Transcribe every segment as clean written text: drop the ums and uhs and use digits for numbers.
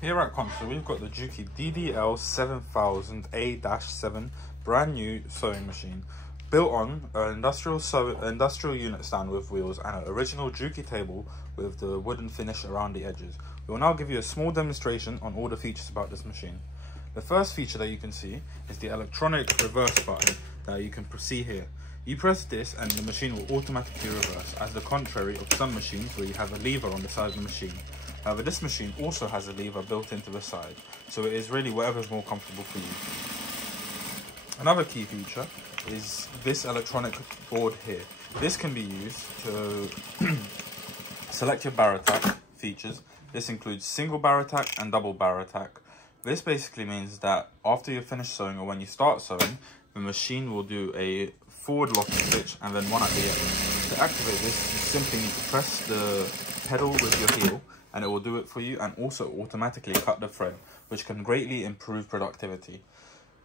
Here at Comstor, we've got the Juki DDL 7000A-7 brand new sewing machine, built on an industrial unit stand with wheels and an original Juki table with the wooden finish around the edges. We will now give you a small demonstration on all the features about this machine. The first feature that you can see is the electronic reverse button that you can see here. You press this and the machine will automatically reverse, as the contrary of some machines where you have a lever on the side of the machine. However, this machine also has a lever built into the side, so it is really whatever is more comfortable for you. Another key feature is this electronic board here. This can be used to select your bar attack features. This includes single bar attack and double bar attack. This basically means that after you finish sewing or when you start sewing, the machine will do a forward locking stitch and then one at the end. To activate this, you simply need to press the pedal with your heel and it will do it for you, and also automatically cut the thread, which can greatly improve productivity.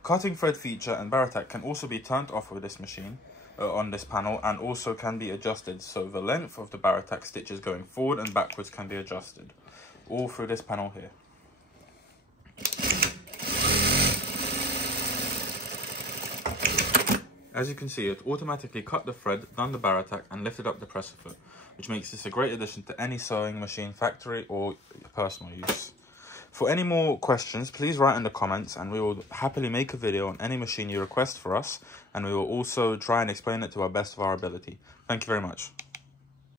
Cutting thread feature and bar attack can also be turned off with this machine on this panel, and also can be adjusted, so the length of the bar attack stitches going forward and backwards can be adjusted, all through this panel here. As you can see, it automatically cut the thread, done the bar attack and lifted up the presser foot, which makes this a great addition to any sewing machine, factory or personal use. For any more questions, please write in the comments and we will happily make a video on any machine you request for us, and we will also try and explain it to our best of our ability. Thank you very much.